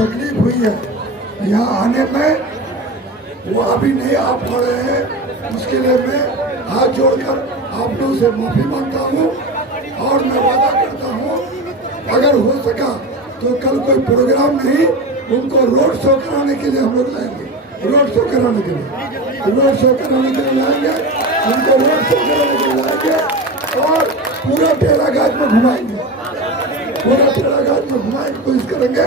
तकलीफ हुई है यहाँ आने में, वो अभी नहीं आ पा रहे हैं। उसके लिए मैं हाथ जोड़कर आप लोगों से माफी मांगता हूँ और मैं वादा करता हूँ अगर हो सका तो कल कोई प्रोग्राम नहीं, उनको रोड शो कराने के लिए हम लोग लाएंगे। रोड शो कराने के लिए लाएंगे, उनको रोड शो कराने के लिए लाएंगे और पूरा टेराघाट में घुमाएंगे, कोशिश करेंगे।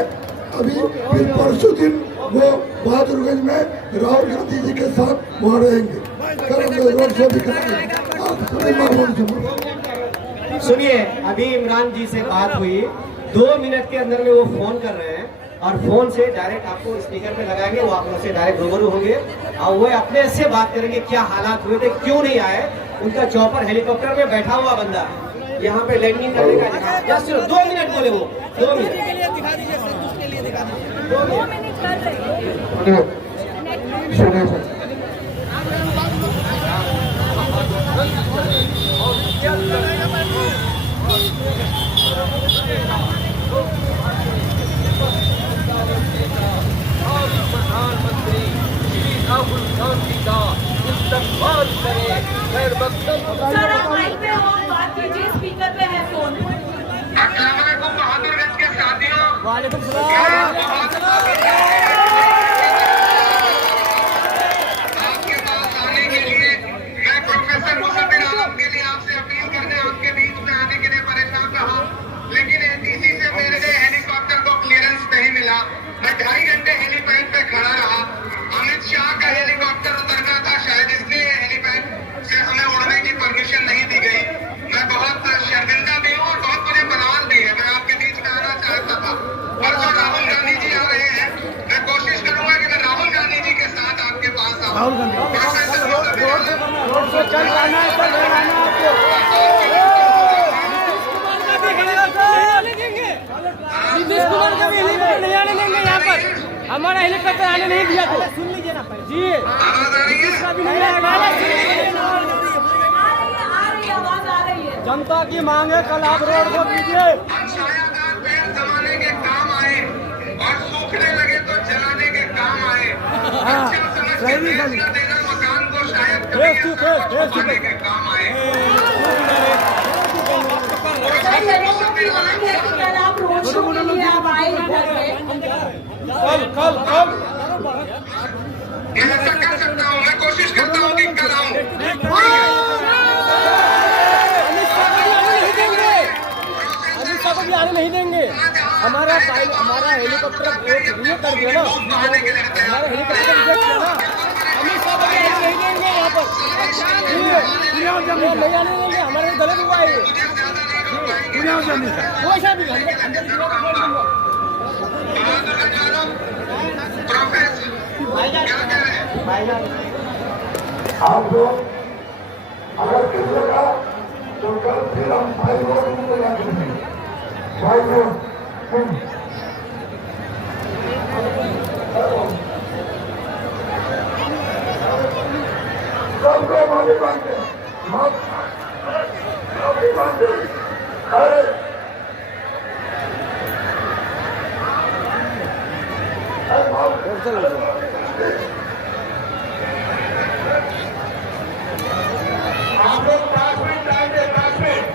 अभी फिर परसों दिन वो बहादुरगंज में राहुल गांधी जी के साथ वहाँ रहेंगे, करेंगे रोड शो भी करेंगे। आप सभी मामलों से सुनिए, अभी इमरान जी से बात हुई, 2 मिनट के अंदर में वो फोन कर रहे हैं और फोन से डायरेक्ट आपको स्पीकर पे लगाएंगे, वो आप उनसे डायरेक्ट रूबरू होंगे और वो अपने से बात करेंगे क्या हालात हुए थे, क्यों नहीं आए। उनका चॉपर हेलीकॉप्टर में बैठा हुआ बंदा है, यहाँ पे लैंडिंग करने का जस्ट 2 मिनट बोले वो, 2 मिनट प्रधानमंत्री श्री राहुल गांधी का इस्तेमाल करें। सर आप माइक पे हो, बात कीजिए, स्पीकर पे है फोन। अस्सलाम वालेकुम बहादुरगंज के साथियों। वालेकुम सलाम। आपके पास आने के लिए मैं प्रोफेसर मुसद्दिक आलम के लिए आपसे अपील करने आपके बीच में आने के लिए परेशान रहा, लेकिन एटीसी से मेरे हेलीकॉप्टर को क्लियरेंस नहीं मिला। मैं 2.5 घंटे हेलीपैड पे खड़ा रहा। अमित शाह का हेलीकॉप्टर उतरना था, शायद इसलिए हेलीपैड से हमें उड़ने की परमिशन नहीं दी गई। मैं बहुत शर्मिंदा भी हूँ और बहुत मुझे बनावल भी है। मैं आपके बीच में आना चाहता था, पर जो राहुल गांधी जी आ रहे हैं, मैं कोशिश करूंगा कि मैं राहुल गांधी जी के साथ आपके पास आऊँ। नीतीश कुमार का भी हेलीकॉप्टर नहीं आने देंगे यहाँ पर, हमारा हेलीकॉप्टर आने नहीं दिया तो सुन लीजिए ना जी, नीतीश का भी नहीं आएगा। आवाज आ रही है। जनता की मांग है, कल आप रोड को कीजिए। छायादार पेड़ जमाने के काम आए और सूखने लगे तो जलाने के काम आए। अच्छा समझ के फैसला देना मकान को शायद कभी छुपाने के काम आए। कल आप रोड शो के लिए आप आए इधर पे। कल ऐसा कर सकता हूँ, मैं कोशिश करता हूँ कि कल आऊँ। अमित शाह को भी आने नहीं देंगे। हमारा हेलीकॉप्टर रिजेक्ट कर दिया ना, हमारा हेलीकॉप्टर रिजेक्ट किया ना, अमित शाह को भी आने नहीं देंगे यहाँ पर, नहीं आने देंगे। हमारे गलत हुआ है ये, वैसा भी आप लोग अगर कीजिएगा तो कल फिर हम 5 रोड में करेंगे। 5 रोड सबको माफी मांगते आप लोग 5 मिनट टाइम दे, 5 मिनट।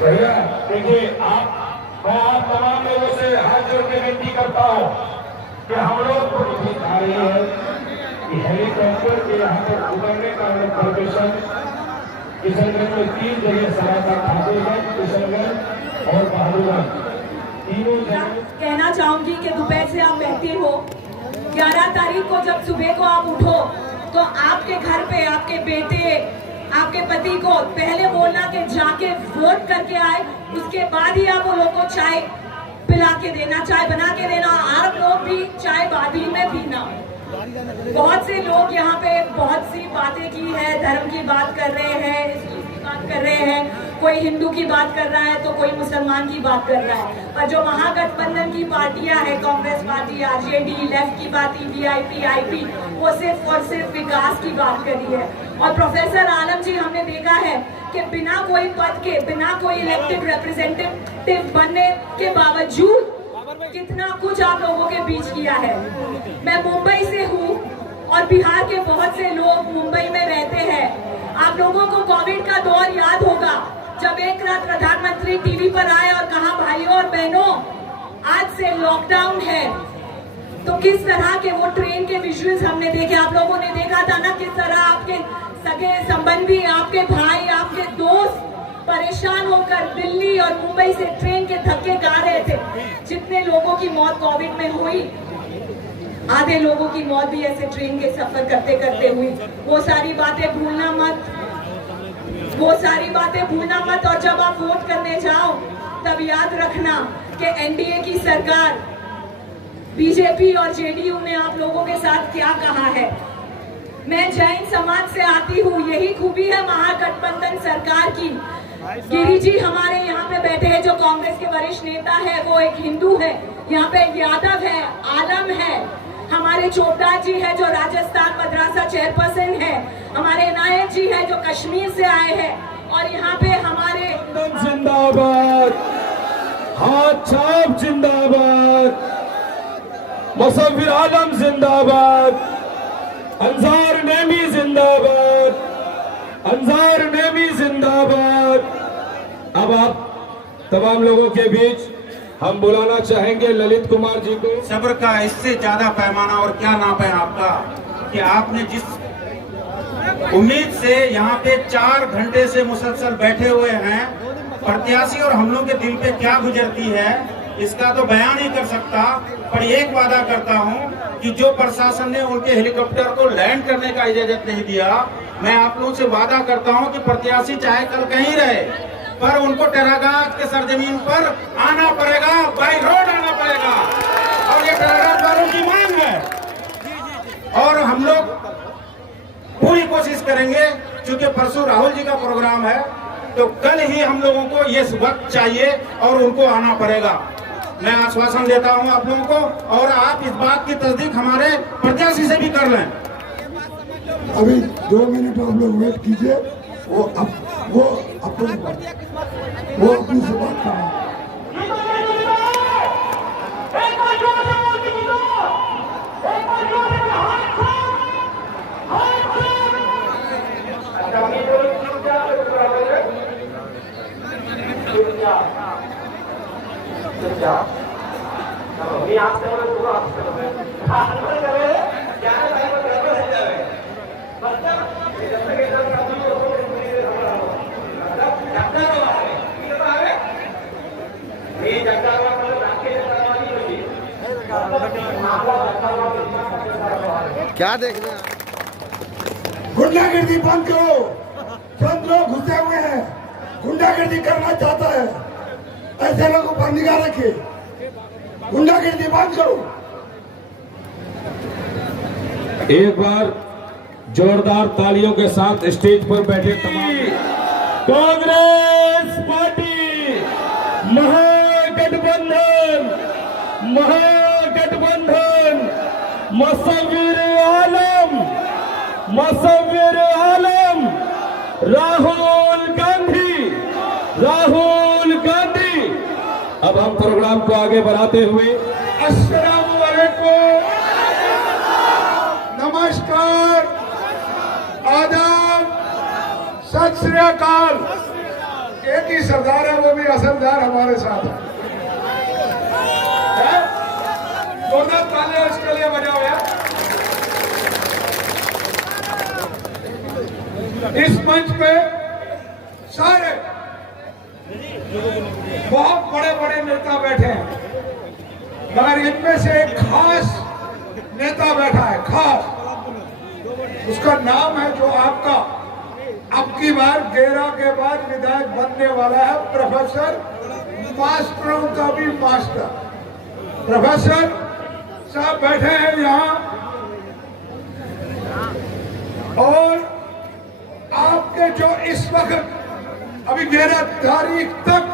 भैया देखिए, मैं आप तमाम लोगों से हाथ जोड़ के विनती करता हूँ कि हम लोग को नोटिस आ रही है कि हेलीकॉप्टर के यहाँ पर उतरने का परमिशन किशनगंज में 3 जगह सभा था, ठाकुरगंज, किशनगंज और बहादुरगंज, तीनों जगह। कहना चाहूंगी कि दोपहर से आप बैठे हो, 11 तारीख को जब सुबह को आप उठो तो आपके घर पे आपके बेटे, आपके पति को पहले बोलना कि जाके वोट करके आए, उसके बाद ही आप वो लोग को चाय पिला के देना, चाय बना के देना। आप लोग भी चाय बादी में पीना। बहुत से लोग यहाँ पे बहुत सी बातें की है, धर्म की बात कर रहे हैं, इस चीज की बात कर रहे हैं, कोई हिंदू की बात कर रहा है तो कोई मुसलमान की बात कर रहा है। पर जो महागठबंधन की पार्टियां हैं, कांग्रेस पार्टी, आरजेडी, लेफ्ट की पार्टी, वीआईपी, आईपी, वो सिर्फ और सिर्फ विकास की बात करी है। और प्रोफेसर आलम जी, हमने देखा है कि बिना कोई पद के, बिना कोई इलेक्टेड रिप्रेजेंटेटिव बनने के बावजूद कितना कुछ आप लोगों के बीच किया है। मैं मुंबई से हूँ और बिहार के बहुत से लोग मुंबई में रहते हैं। आप लोगों को कोविड का दौर याद होगा, जब एक रात प्रधानमंत्री टीवी पर आए और कहा, भाइयों और बहनों, आज से लॉकडाउन है। तो किस तरह के वो ट्रेन के विजुअल्स हमने देखे, आप लोगों ने देखा था ना, किस तरह आपके सगे संबंधी, आपके भाई, आपके दोस्त परेशान होकर दिल्ली और मुंबई से ट्रेन के धक्के गा रहे थे। जितने लोगों की मौत कोविड में हुई, आधे लोगों की मौत भी ऐसे ट्रेन के सफर करते करते हुई। वो सारी बातें भूलना मत, वो सारी बातें भूलना मत। और जब आप वोट करने जाओ तब याद रखना कि एनडीए की सरकार, बीजेपी और जेडीयू ने आप लोगों के साथ क्या कहा है। मैं जैन समाज से आती हूँ, यही खूबी है महागठबंधन सरकार की। गिरी जी हमारे यहाँ पे बैठे हैं, जो कांग्रेस के वरिष्ठ नेता है, वो एक हिंदू है। यहाँ पे यादव है, आलम है, हमारे चोपड़ा जी है जो राजस्थान मद्रासा चेयरपर्सन है, हमारे नायक जी है जो कश्मीर से आए हैं, और यहाँ पे हमारे जिंदाबाद, हाथ छाप जिंदाबाद, मुसव्विर आलम जिंदाबाद, अंसार नेमी जिंदाबाद, अंसार नेमी जिंदाबाद। अब आप तमाम लोगों के बीच हम बुलाना चाहेंगे ललित कुमार जी को। सब्र का इससे ज्यादा पैमाना और क्या नाप है आपका, कि आपने जिस उम्मीद से यहाँ पे 4 घंटे से मुसलसल बैठे हुए हैं, प्रत्याशी और हम लोग के दिल पे क्या गुजरती है इसका तो बयान नहीं कर सकता। पर एक वादा करता हूँ कि जो प्रशासन ने उनके हेलीकॉप्टर को लैंड करने का इजाजत नहीं दिया, मैं आप लोगों से वादा करता हूँ कि प्रत्याशी चाहे कल कहीं रहे, पर उनको टेरागाज के सरजमीन पर आना पड़ेगा, बाई रोड आना पड़ेगा। और ये टेरागाज वालों की मांग है और हम लोग पूरी कोशिश करेंगे। क्योंकि परसों राहुल जी का प्रोग्राम है, तो कल ही हम लोगों को ये वक्त चाहिए और उनको आना पड़ेगा। मैं आश्वासन देता हूं आप लोगों को, और आप इस बात की तस्दीक हमारे प्रत्याशी से भी कर लें। अभी 2 मिनट आप लोग वेट कीजिए, वो अपनी से बात करें। क्या देखना, गुंडागर्दी बंद करो। चंद लोग घुसे हुए हैं, गुंडागर्दी करना चाहता है, ऐसे लोगों पर निगाह रखिए। गुंडागर्दी बंद करो। एक बार जोरदार तालियों के साथ स्टेज पर बैठे तमाम कांग्रेस पार्टी महागठबंधन, महागठबंधन, मुसव्विर आलम, मुसव्विर आलम, राहुल गांधी, राहुल गांधी। अब हम प्रोग्राम को आगे बढ़ाते हुए अस्सलामु अलैकुम, नमस्कार, आदाब, सत श्री अकाल। एक ही सरदार है, वो भी असरदार हमारे साथ है। जोरदार तालियां इसके लिए बजा हुआ है। इस मंच पे सारे बहुत बड़े बड़े नेता बैठे हैं, मगर इनमें से एक खास नेता बैठा है, खास। उसका नाम है, जो आपका अब की बार 13 के बाद विधायक बनने वाला है, प्रोफेसर, मास्टरों का भी मास्टर प्रोफेसर साहब बैठे हैं यहाँ। और आपके जो इस वक्त अभी 11 तारीख तक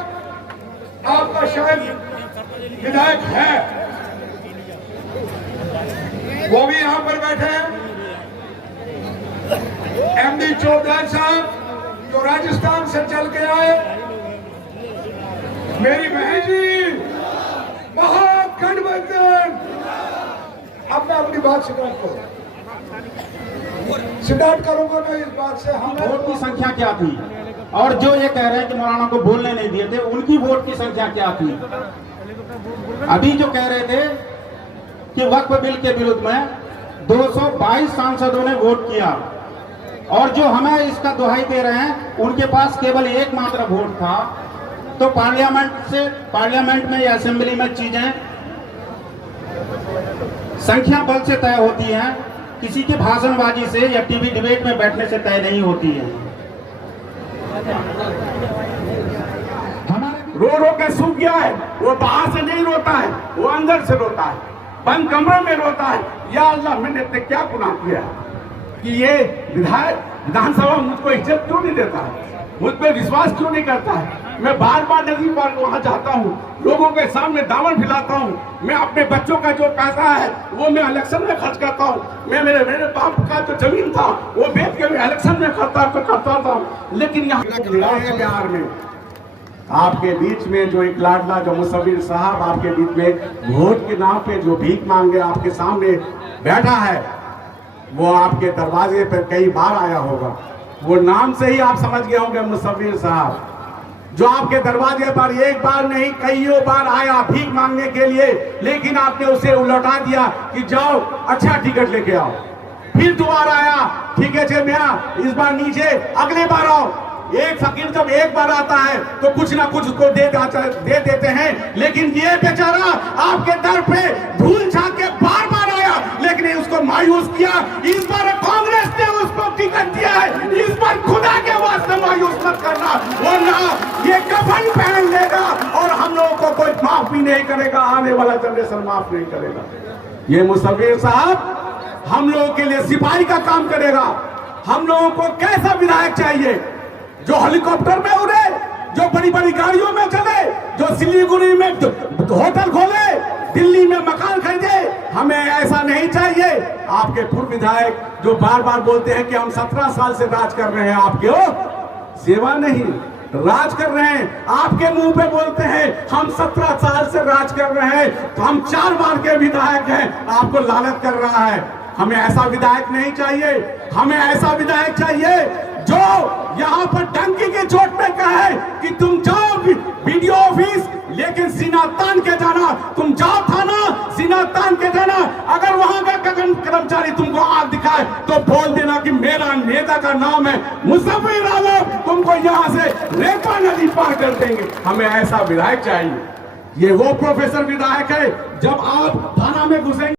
आपका शायद विधायक है, वो भी यहां पर बैठे हैं। एमडी चौधरी साहब जो राजस्थान से चल के आए, मेरी बहन जी महागठबंधन। अब मैं अपनी बात स्टार्ट करूंगा मैं इस बात से। हम वोट की संख्या क्या थी, और जो ये कह रहे हैं कि मौलाना को बोलने नहीं दिए थे, उनकी वोट की संख्या क्या थी? अभी जो कह रहे थे कि वक्फ बिल के विरुद्ध में 222 सांसदों ने वोट किया, और जो हमें इसका दुहाई दे रहे हैं उनके पास केवल एकमात्र वोट था। तो पार्लियामेंट में या असेंबली में चीजें संख्या बल से तय होती हैं, किसी की भाषणबाजी से या टीवी डिबेट में बैठने से तय नहीं होती है। रो रो के सूख गया है, वो बाहर से नहीं रोता है, वो अंदर से रोता है, बंद कमरे में रोता है। या अल्लाह, मैंने क्या गुनाह किया कि ये विधानसभा मुझको इज्जत क्यों नहीं देता है, मुझ पर विश्वास क्यों नहीं करता है? मैं बार बार नदी पर वहां जाता हूँ, लोगों के सामने दामन फैलाता हूँ, मैं अपने बच्चों का जो पैसा है वो मैं इलेक्शन में खर्च करता हूँ, मैं मेरे बाप का जो जमीन था वो बेच के मैं इलेक्शन में करता था। लेकिन यहाँ बिहार में आपके बीच में जो एक लाडला जो मुसव्विर साहब आपके बीच में वोट के नाम पे जो भीख मांगे आपके सामने बैठा है, वो आपके दरवाजे पर कई बार आया होगा। वो नाम से ही आप समझ गए होंगे मुसव्विर साहब, जो आपके दरवाजे पर एक बार नहीं कईयों बार आया भीख मांगने के लिए, लेकिन आपने उसे उलटा दिया कि जाओ अच्छा टिकट लेके आओ। फिर दोबारा आया, ठीक है मियां इस बार नीचे, अगले बार आओ। एक फकीर जब एक बार आता है तो कुछ ना कुछ उसको दे देते हैं, लेकिन ये बेचारा आपके दर पे भूल झाँक के बार बार आया, लेकिन उसको मायूस किया। इस बार कांग्रेस ने उसको टिकट दिया है, इस बार खुदा के वास्ते मायूस मत करना, वरना ये कफन पहन लेगा और हम लोगों को कोई माफ भी नहीं करेगा, आने वाला जनरेशन माफ नहीं करेगा। ये मुसव्विर साहब हम लोगों के लिए सिपाही का काम करेगा। हम लोगों को कैसा विधायक चाहिए? जो हेलीकॉप्टर में उड़े, जो बड़ी बड़ी गाड़ियों में चले, जो सिलीगुड़ी में होटल खोले, दिल्ली में मकान खरीदे। हमें ऐसा नहीं चाहिए। आपके पूर्व विधायक जो बार बार बोलते हैं कि हम 17 साल से राज कर रहे हैं, आपके सेवा नहीं राज कर रहे हैं, आपके मुंह पे बोलते हैं हम 17 साल से राज कर रहे हैं, तो हम 4 बार के विधायक हैं, आपको लालच कर रहा है। हमें ऐसा विधायक नहीं चाहिए। हमें ऐसा विधायक चाहिए जो यहाँ पर टंकी की चोट पे कहे कि तुम जाओ वीडियो ऑफिस, लेकिन सीना तान के जाना, तुम जाओ थाना सीना तान के जाना। अगर वहां का कर्मचारी तुमको आग दिखाए तो बोल देना कि मेरा नेता का नाम है मुसव्विर आलम, तुमको यहाँ से रेपा नदी पार कर देंगे। हमें ऐसा विधायक चाहिए। ये वो प्रोफेसर विधायक है, जब आप थाना में घुसेंगे